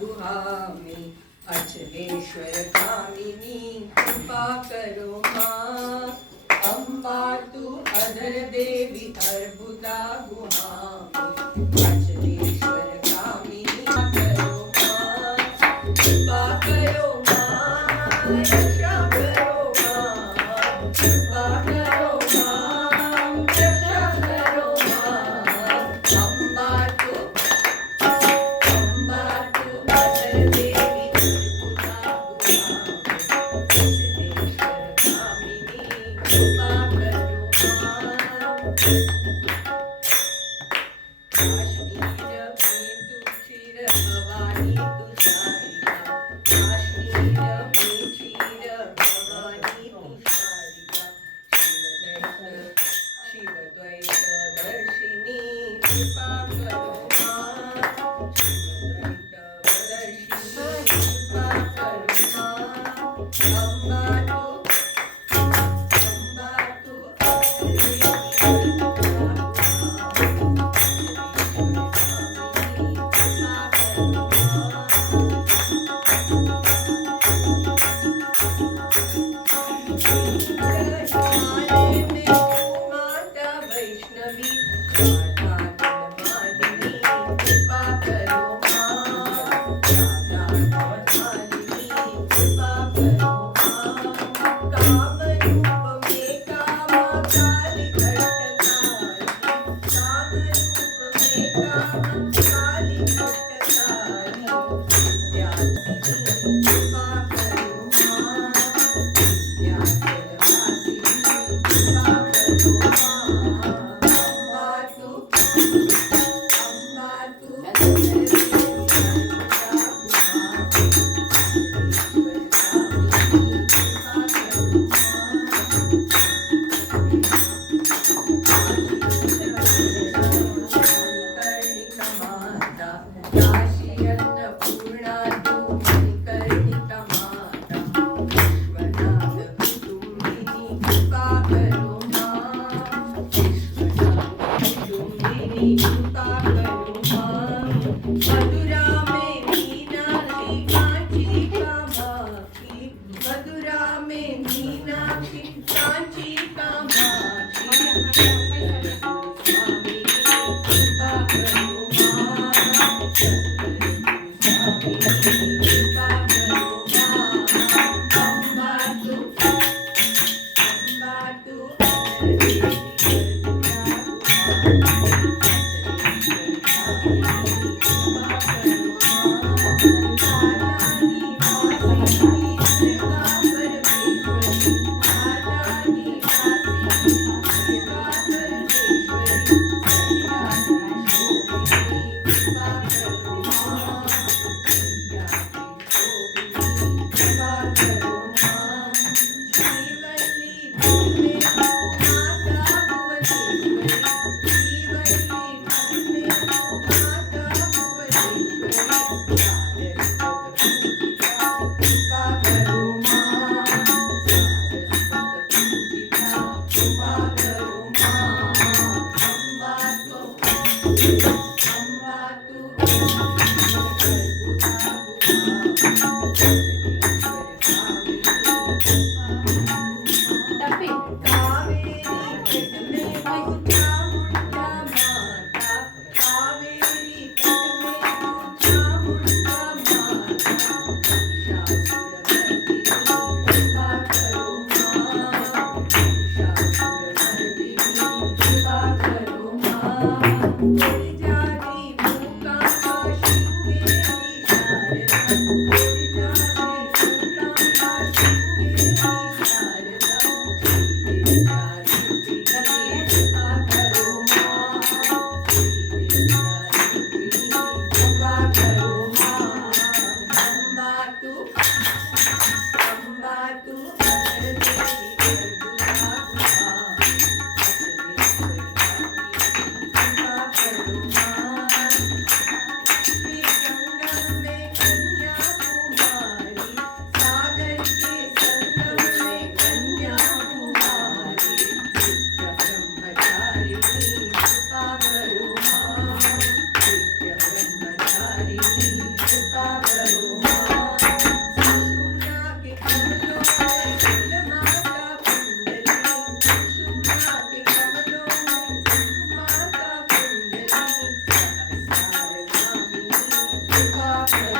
गुहामी अचलेश्वर कामिनी कृपा करो मां अंबा तू अधर देवी अर्बुदा गुहामी अचलेश्वर कामिनी करो मां कृपा करो मां रक्षा करो मां कृपा करो मां रक्षा करो मां अंबा तू अधर देवी अर्बुदा गुहामी अचलेश्वर कामिनी कृपा करो मां काश्मीर में तू क्षीर भवानी तुषारिका काश्मीर में क्षीर भवानी तुषारिका शिवद्वैत दर्शिनी कृपा करो मां शिवद्वैत दर्शिनी कृपा करो मां अंबा तू माता वैष्णवी माता मालिनी कृपा करो मां राधा मालिनी कृपा करो मां काम रूप में कामा काली घटकाली काम रूप में कामा काली घटकाली विद्यासिनी कृपा करो मां विद्याचलवासिनी कृपा करो मां अंबा तू काशी अन्नपूर्णा तू मणिकर्णिका माता विश्वनाथ कुटुंबिनी कृपा करो मां विश्वनाथ कुटुंबिनी कृपा करो मां मथुरा में मीनाक्षी कांची कामाक्षी मथुरा में मीनाक्षी कांची कामाक्षी स्वामी कृपा करो मां कृपा करो मां अंबा तू करो